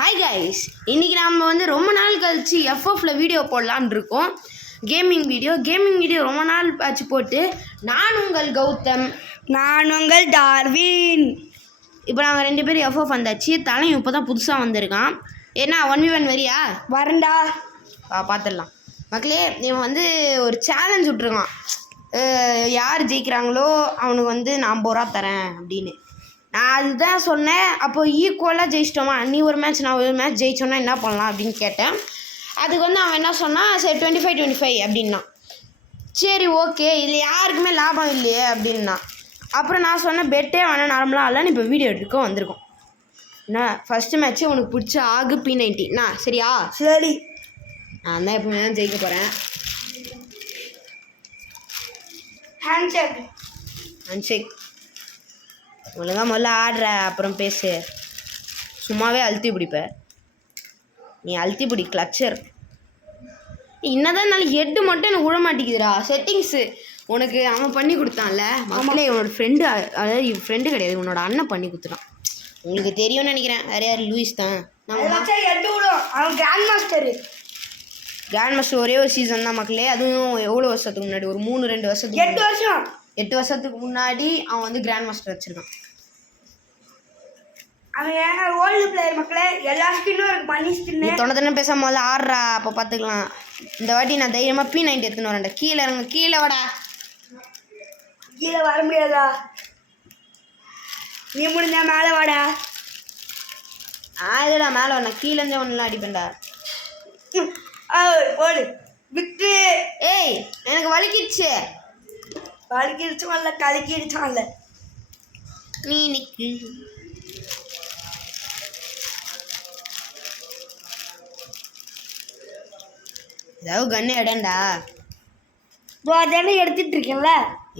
Hi guys, இன்றைக்கி நம்ம வந்து ரொம்ப நாள் கழிச்சு எஃப்எஃப்ல வீடியோ போடலான்னு இருக்கோம். கேமிங் வீடியோ ரொம்ப நாள் ஆச்சு போட்டு. நான் உங்கள் கௌதம், நான் உங்கள் டார்வின். இப்போ நாங்கள் 2 பேரும் எஃப்எஃப் வந்தாச்சு. தலையும் இப்போ தான் புதுசாக வந்திருக்கான். என்ன 1v1 வரியா? வரண்டா. பார்த்துடலாம் மக்களே. இவன் வந்து ஒரு சேலஞ்ச் விட்ருக்கான். யார் ஜெயிக்கிறாங்களோ அவனுக்கு வந்து நான் 50 ரூபா தரேன் அப்படின்னு. நான் அதுதான் சொன்னேன். அப்போ ஈக்குவலாக ஜெயிச்சிட்டோமா, நீ ஒரு மேட்ச் நான் ஒரு மேட்ச் ஜெயிச்சோன்னா என்ன பண்ணலாம் அப்படின்னு கேட்டேன். அதுக்கு வந்து அவன் என்ன சொன்னான், சரி 25-25 அப்படின்னா. சரி ஓகே, இதில் யாருக்குமே லாபம் இல்லையே அப்படின்னா. அப்புறம் நான் சொன்னேன் பெட்டே வேணாம், நார்மலாக இல்லைன்னு இப்போ வீடியோ எடுக்க வந்திருக்கோம். என்ன ஃபஸ்ட்டு மேட்ச்சு உனக்கு பிடிச்ச ஆகு P90 சரியா? சரி, நான் தான் எப்பவுமே தான் ஜெயிக்க போகிறேன். ஹேண்ட்ஷேக் ஒழுங்கா முதல்ல ஆடுற, அப்புறம் பேசு. சும்மாவே அழுத்தி பிடிப்ப நீ, அழுத்தி பிடி கிளச்சர். என்னதான் நல்ல ஹெட்டு மட்டும் எனக்கு விட மாட்டேங்குதுடா. செட்டிங்ஸு உனக்கு அவன் பண்ணி கொடுத்தான்ல மக்களே. உன்னோட ஃப்ரெண்டு, அதாவது ஃப்ரெண்டு கிடையாது, உன்னோட அண்ணன் பண்ணி கொடுத்துட்டான். உங்களுக்கு தெரியும்னு நினைக்கிறேன். வேறு யார்? லூயிஸ் தான். அவன் கிராண்ட் மாஸ்டர் ஒரே ஒரு சீசன் தான் மக்களே. அதுவும் எவ்வளோ வருஷத்துக்கு முன்னாடி, ஒரு 3-2 வருஷத்துக்கு 8 வருஷத்துக்கு முன்னாடி அவன் வந்து கிராண்ட் மாஸ்டர் வச்சுருக்கான். அவன் ஓல்டு பிளேயர் மக்களே. எல்லா ஸ்கின்னும் இருக்கு, மணி ஸ்கின். நீ தொண்டை பேசாம முதல்ல ஆடுறா, அப்போ பார்த்துக்கலாம். இந்த வாட்டி நான் தைரியமாக P90 எடுத்துன்னு வரேன்டா. கீழே இறங்க, கீழே வாடா. கீழே வர முடியாதா? நீ முடிஞ்சா மேலே வாடா. இல்லைடா மேலே வரணும், கீழே இருந்தால் ஒன்றுலாம் அடிப்பேன்டா. ஓடு விட்டு. ஏய் எனக்கு வலிக்கிடுச்சு. வலிக்கிடுச்சும் கலக்கிடுச்சான்ல. நீ நிற்கு. ஏதாவது கண்ணு இடண்டா. அதானே எடுத்துட்டு இருக்கேன்ல.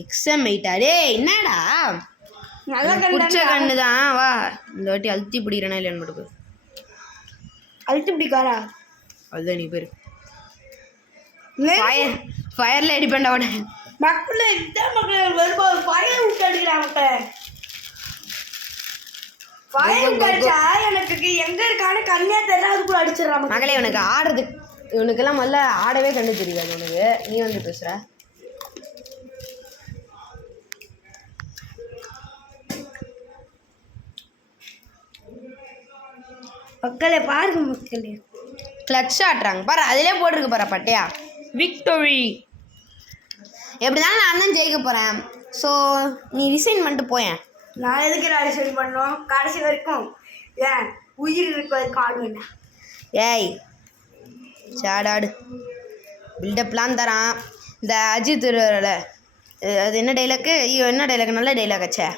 எக்ஸாமைட்டா? டேய் என்னடா, நல்ல பிடிச்ச கண்ணு தான். வா இந்த வாட்டி அழுத்தி பிடிக்கிறேன்னா இல்லையான்னு மட்டும் அழுத்தி பிடிக்காரா? அதுதான் நீ பேர் ஃபயரில் அடிப்பேன்டா அவனை. மக்களே இதான் மக்களே வரும்போது ஃபயர் விட்டு அடிக்கிறாங்க. ஃபயர் அடிச்சா எனக்கு எங்க இருக்கான்னு கண்ணே தெரியல, அதுக்குள்ள அடிச்சிடறான் மகளே. உனக்கு ஆடுறது, இவனுக்கெல்லாம் முதல்ல ஆடவே கண்டு தெரியாது உனக்கு. நீ வந்து பேசுற. மக்களே பாருங்க மக்களே, கிளட்ச் ஆட்டுறாங்க பாரு. அதிலே போட்டிருக்கு பாரு பட்டையா, விக்டரி. எப்படினாலும் நான் தான் ஜெயிக்க போகிறேன். ஸோ நீ ரிசைன் பண்ணிட்டு போயேன். நான் எதுக்கு ரிசைன் பண்ணோம்? கடைசி வரைக்கும் ஏன் உயிர் இருக்க வரைக்கும் ஆடுவேன். ஏய் சாடாடு, பில்டப்லாம் தரான். இந்த அஜித் அது என்ன டைலாக்கு? ஐயோ என்ன டைலாக், நல்ல டைலாக் ஆச்சே.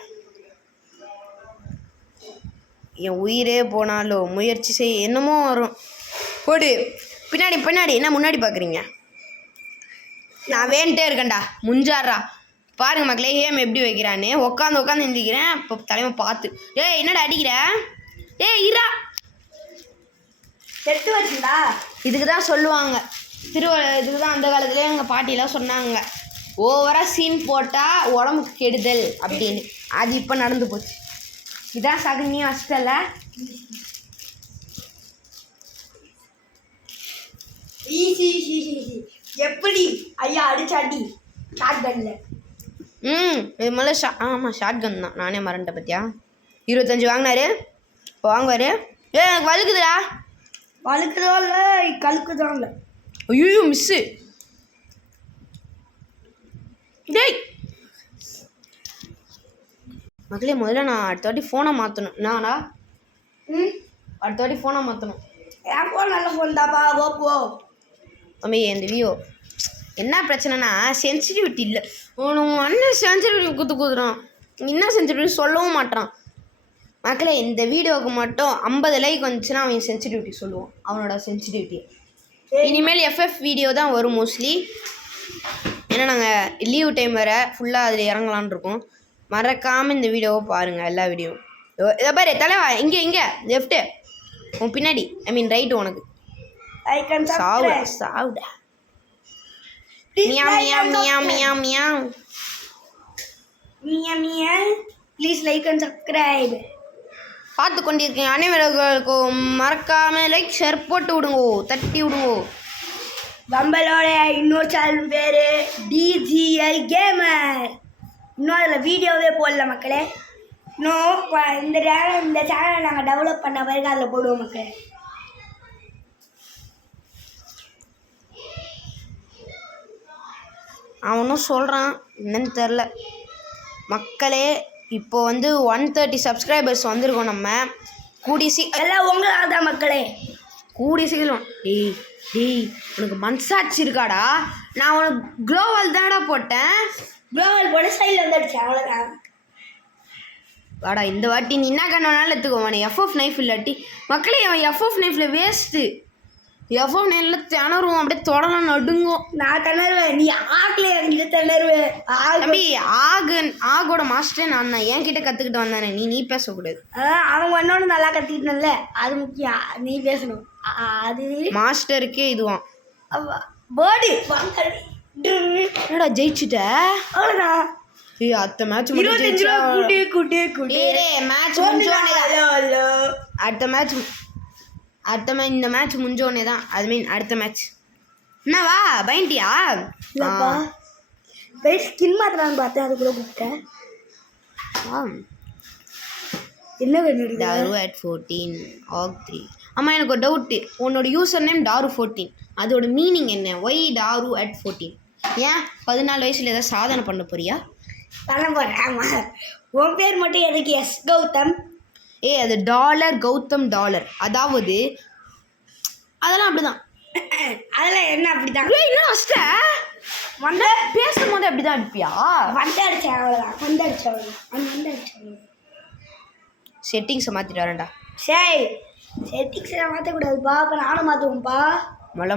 என் உயிரே போனாலும் முயற்சி செய், என்னமோ வரும். போடு பின்னாடி பின்னாடி. என்ன முன்னாடி பார்க்குறீங்க? நான் வேண்டிட்டே இருக்கேன்டா, முஞ்சாடுறா. பாருங்க மக்களே ஏம் எப்படி வைக்கிறான்னு. உட்காந்து எழுந்திக்கிறேன். இப்போ தலைமை பார்த்து. ஏய் என்னடா அடிக்கிற? ஏய் இரா, செட்டு வச்சுடா. இதுக்கு தான் சொல்லுவாங்க, இதுக்கு தான் அந்த காலத்துலேயே எங்கள் பாட்டியெல்லாம் சொன்னாங்க, ஓவராக சீன் போட்டால் உடம்புக்கு கெடுதல் அப்படின்னு. அது இப்போ நடந்து போச்சு. இதான் சகுனியும் வச்சிட்டல. எப்படி ஐயா அடிச்சாடி ஷார்ட் கன்ல? இது முதல்ல ஆமாம் ஷார்ட் கன் தான். நானே மறந்துட்டேன் பத்தியா. 25 வாங்கினாரு, இப்போ வாங்குவார். எனக்கு வலுக்குதுடா. வழுக்குதோ இல்லை கழுக்குதோ இல்லை. ஐயோ மிஸ்ஸு. டேய் மக்களே, முதல்ல நான் அடுத்த வாட்டி ஃபோனை மாற்றணும். நானா அடுத்த வாட்டி ஃபோனை மாற்றணும். என் ஃபோன் நல்ல ஃபோன் தாப்பா. ஓப்போ தம்பி. இந்த வீடியோ என்ன பிரச்சனைனா சென்சிட்டிவிட்டி இல்லை. உனக்கு அண்ணன் சென்சிட்டிவிட்டி குத்துறான். என்ன சென்சிட்டிவிட்டி சொல்லவும் மாட்டான் மக்களே. இந்த வீடியோவுக்கு மட்டும் 50 லைக் வந்துச்சுன்னா அவன் சென்சிட்டிவிட்டி சொல்லுவான், அவனோட சென்சிட்டிவிட்டியை. இனிமேல் எஃப்எஃப் வீடியோ தான் வரும் மோஸ்ட்லி. ஏன்னா நாங்கள் லீவ் டைம் வேறு ஃபுல்லாக அதில் இறங்கலான் இருக்கோம். மறக்காமல் இந்த வீடியோவை பாருங்கள், எல்லா வீடியோவும். இதை பாரு தலைவா, இங்கே லெஃப்ட்டு உன் பின்னாடி, ஐ மீன் ரைட்டு. உனக்கு சாவுடா. மியா மியா மியா மியா மியா மியா மியா. Please like and subscribe. பார்த்து கொண்டிருக்கேன் அனைவர்களுக்கும் மறக்காமல் லைக் ஷேர் போட்டு விடுங்கோ, தட்டி விடுங்கோ. நம்மளோட இன்னொரு சேனல் பேர் DGI கேமர். இன்னும் அதில் வீடியோவே போடல மக்களே. இன்னும் இந்த சேனலை நாங்கள் டெவலப் பண்ண பிறகு அதில் போடுவோம் மக்களே. அவனும் சொல்கிறான் என்னன்னு தெரில மக்களே. இப்போ வந்து 130 சப்ஸ்கிரைபர்ஸ் வந்திருக்கோம். நம்ம கூடிய எல்லாம் உங்களால் தான் மக்களே. கூடிய சீக்கிரம். டேய் உனக்கு மனசாட்சி இருக்காடா? நான் உனக்கு க்ளோவால் தானடா போட்டேன். க்ளோவால் போட சைடில் வந்துடுச்சு, அவ்வளோதான். வாடா இந்த வாட்டி நீ என்ன கண்ணாலும் எடுத்துக்கோ. அவனை எஃப்எஃப் நைஃப் இல்லாட்டி மக்களே, அவன் எஃப்எஃப் நைஃபில் வேஸ்ட்டு. எஃப்எஃப் நைஃபில் திணறுவோம், அப்படியே தொடலாம் நடுங்கும். நான் திணறுவேன், நீ ஆகல என்கிட்ட திணறுவேன். அப்படி ஆகோட மாஸ்டர் நான் தான், என்கிட்ட கற்றுக்கிட்டு வந்தானே. நீ பேசக்கூடாது. அவங்க ஒன்னொன்று நல்லா கற்றுக்கிட்டல, அது முக்கியம். நீ பேசணும். அது மாஸ்டருக்கே இதுவான் பேர்டு. என்னடா ஜெயிச்சுட்ட? அவ்வளோதான். அடுத்த மேட்ச் இந்த மேட்ச் முடிஞ்சோடனே தான். அது மீன் அடுத்த மேட்ச் என்னவா பயன்ட்டியா? இல்லைப்பா, ஸ்கின் மாத்திரான்னு பார்த்தேன், அதுக்குள்ளே கூப்பிட்டேன். என்ன வேணும்? டாரு at 14 ஆக் 3. ஆமாம், எனக்கு ஒரு டவுட்டு. உன்னோட யூசர் நேம் டாரு14, அதோட மீனிங் என்ன? ஒய் டாரு at 14? ஏன் 14 வயசில் ஏதாவது சாதனை பண்ண போறியா? பண்ண போகிறேன். ஆமாம், உன் பேர் மட்டும் எதுக்கு எஸ் கௌதம்? அது டாலர் கௌதம் டாலர், அதாவது அதெல்லாம் அப்படிதான். அதெல்லாம் என்ன அப்படிதான்? என்ன அஷ்ட வந்த பேசும்போது அப்படிதான் அடிப்பியா? வந்தடிச்சேன், அவ்வளோதான். வந்தடிச்சேன். செட்டிங்ஸை மாற்றிட்டு வரேன்டா. சரி, செட்டிங்ஸை மாற்றக்கூடாதுப்பா. அப்போ நானும் மாற்றுவோம்ப்பா. முதல்ல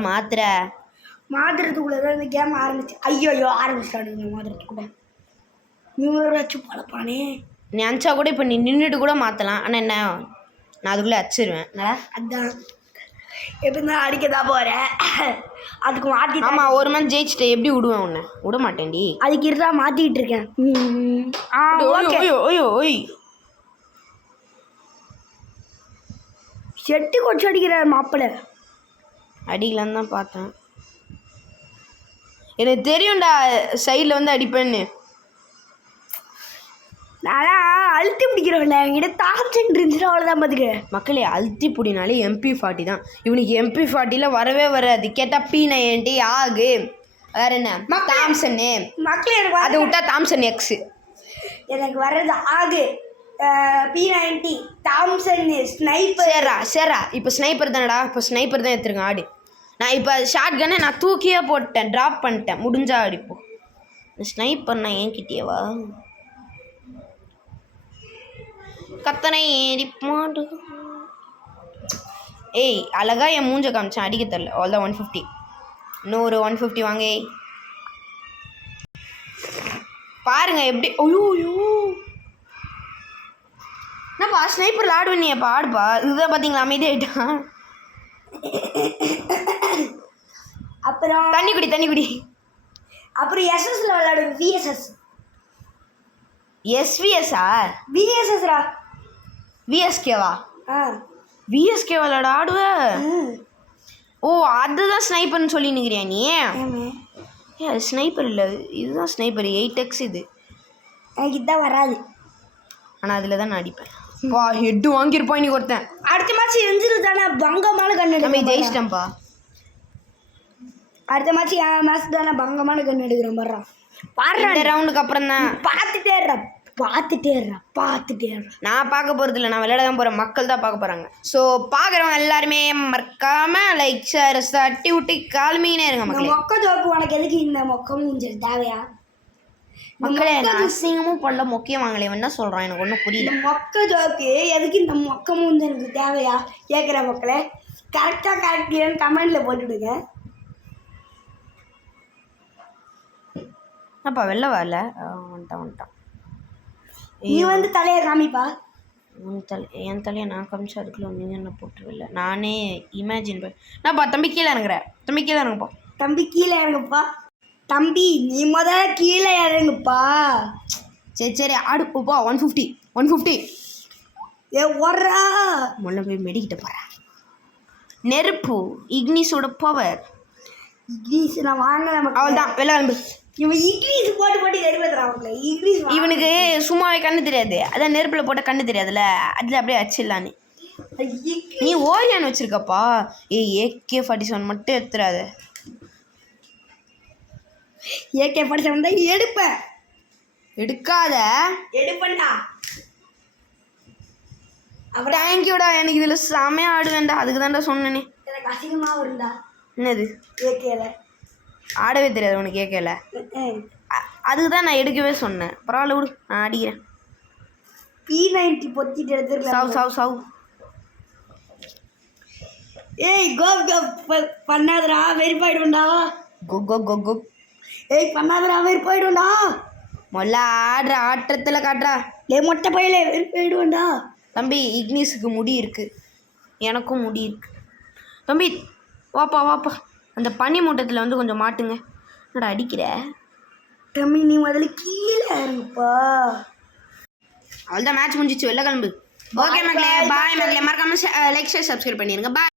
மாற்றுறதுக்குள்ளே தான் இந்த கேம் ஆரம்பிச்சு. ஐயோ ஆரம்பிச்சிட்டானுங்க மாற்றுறதுக்குள்ள. நீங்களும் வச்சு பழப்பானே. நீ அனுச்சா கூட இப்போ நீ நின்றுட்டு கூட மாற்றலாம். ஆனால் என்ன, நான் அதுக்குள்ளே அடிச்சிருவேன். அதான் எப்படி தான் அடிக்க தான் போகிறேன். அதுக்கு மாற்றி. ஆமாம், ஒரு மேட்ச் ஜெயிச்சிட்டு எப்படி விடுவேன் உன்னை? விட மாட்டேன்டி. அதுக்கு இருந்தா மாற்றிக்கிட்டு இருக்கேன். ஓய் செட்டு கொஞ்சம் அடிக்கிறார் மாப்பிள்ளை. அடிக்கலான்னு தான் பார்த்தேன். எனக்கு தெரியும்டா சைடில் வந்து அடிப்பேன்னு. நானா அழுத்தி பிடிக்கிறவன்ல, என்கிட்ட தாம்சன் இருந்துச்சு, அவ்வளோதான். பார்த்துக்க மக்களே, அழுத்தி பிடினாலே MP40 தான். இவனுக்கு MP40 வரவே வராது. கேட்டால் P90 ஆகு, வேற என்ன தாம்சன்னு. மக்களே எனக்கு அதை விட்டா தாம்சன் எக்ஸு. எனக்கு வர்றது ஆகு, P90, தாம்சன், ஸ்னைப்பர். சரிடா இப்போ ஸ்னைப்பர் தானடா. இப்போ ஸ்னைப்பர் தான் எடுத்துருக்கேன். ஆடு. நான் இப்போ ஷார்ட் கன்னை நான் தூக்கியே போட்டேன், ட்ராப் பண்ணிட்டேன். முடிஞ்சா அடிப்போம். ஸ்னைப்பர் நான் என்கிட்டேவா? கத்தனை ஏறிப்பாடு. அழகா என் மூஞ்ச காமிச்சேன், அடிக்க தரல. அவ்வளோதான். 150. இன்னொரு 150 வாங்க. பாருங்க எப்படி. ஐயோ என்னப்பா ஸ்னைப்பரில் ஆடுவேன் நீ? அப்போ ஆடுப்பா. இதுதான் பார்த்தீங்களா, அமைதியாயிட்டான். அப்புறம் தண்ணி குடி. அப்புறம் எஸ்எஸ்ல விளையாடுவேன். VSS. SVSஆ? VSSரா. VSKவா? VSK விளையாட ஆடுவ? ஓ, அதுதான் ஸ்னைப்பர்னு சொல்லி நிற்கிறியா நீ? அது ஸ்னைப்பர் இல்லை, இதுதான் ஸ்னைப்பர். 8x இது. எனக்கு இதுதான் வராது, ஆனால் அதில் தான் நான் அடிப்பேன். பா ஹெட்டு வாங்கியிருப்பான் நீ ஒருத்தன். அடுத்த மேட்ச் எஞ்சிரு தானே பங்கமான கண்ணு. நம்ம ஜெயிச்சிட்டேன்ப்பா. அடுத்த மேட்ச் என் மேட்ச் தானே பங்கமான கண்ணு எடுக்கிறேன். பாடுறா இந்த ரவுண்டுக்கு அப்புறம் தான். பார்த்துட்டே நான் பார்க்க போகிறது இல்லை, நான் விளையாட தான் போகிறேன். மக்கள் தான் பார்க்க போகிறாங்க. ஸோ பார்க்குறவங்க எல்லாருமே மறக்காமல் லைக் ஷேர் தட்டி விட்டு கால்மீனே இருங்க மக்களே. மொக்க ஜோக்கு உனக்கு எதுக்கு இந்த மொக்க மூஞ்சல் தேவையா? மக்களே, நான் அசிங்கமும் பண்ணல, முக்கியம் வாங்கலை. என்ன சொல்கிறான் எனக்கு ஒன்றும் புரியல. மொக்க ஜோக்கு எதுக்கு இந்த மொக்க மூஞ்சல் எனக்கு தேவையா கேட்குற மக்களே. கரெக்டாக கமெண்டில் போட்டுவிடுங்க. அப்பா வெளில வரல, வந்துட்டான். நீ வந்து தலையை காமிப்பா. என் தலையை நான் காமிச்சா அதுக்குள்ள நீங்கள் என்ன போட்டுருவில்ல. நானே இமேஜின் நான்ப்பா. தம்பி கீழே இறங்குப்பா. தம்பி கீழே இறங்குப்பா. தம்பி நீ முதல்ல கீழே இறங்குப்பா. சரி ஆடுப்பா. 150 ஏ ஒர்றா முள்ள போய் மெடிக்கிட்ட போகிறேன். நெருப்பு இக்னிஸோட பவர். இங்கிலீஷ் நான் வாங்கல மக்களே. அவள் தான் வெளில கிளம்பு. இவன் இங்கிலீஷ் போட்டு எரிவதுறான் மக்களே. இங்கிலீஷ் இவனுக்கு சும்மாவே கண்ணு தெரியாது, அதான் நெருப்பில் போட்டால் கண்ணு தெரியாதுல்ல, அதில் அப்படியே அச்சிடலான்னு. நீ ஓரியான் வச்சிருக்கப்பா. AK-47 மட்டும் எடுத்துடாத. AK-47 தான் எடுப்பேன். எடுக்காத. எடுப்பேன்டா. அப்புறம் தேங்க்யூடா, எனக்கு இதில் செமையாக ஆடுவேன்டா, அதுக்கு தான்டா சொன்னேனே. எனக்கு அசிங்கமாக வரும்டா என்னது ஏகேல ஆடவே தெரியாது உனக்கு கேட்கல, அதுக்கு தான் நான் எடுக்கவே சொன்னேன். பரவாயில்ல விடு, நான் அடிக்கிறேன். P90 பொத்திட்டு எடுத்துருக்கலாம். சாவு. ஏய் கோப் பண்ணாதடா, வெறுப்பாயிடும்டா. கோ. ஏய் பண்ணாதடா, வெறுப்பாயிடும்டா. மொல்ல ஆடுற ஆட்டத்தில் காட்டுறா. ஏய் மொட்டை பையில வெறுப்பாயிடுவேன்டா. தம்பி இக்னிஸுக்கு முடி இருக்கு, எனக்கும் முடி இருக்கு. தம்பி வாப்பா, அந்த பனி மூட்டத்தில் வந்து கொஞ்சம் மாட்டுங்க. என்னடா அடிக்கிற தம்பி? நீ முதல்ல கீழே இருப்பா. அவள்தான் மேட்ச் முடிஞ்சிச்சு, வெளில கிளம்பு. ஓகே மக்களே, பாய் மக்களே. மறக்காம லைக் ஷேர் சப்ஸ்கிரைப் பண்ணிடுங்க. பாய்.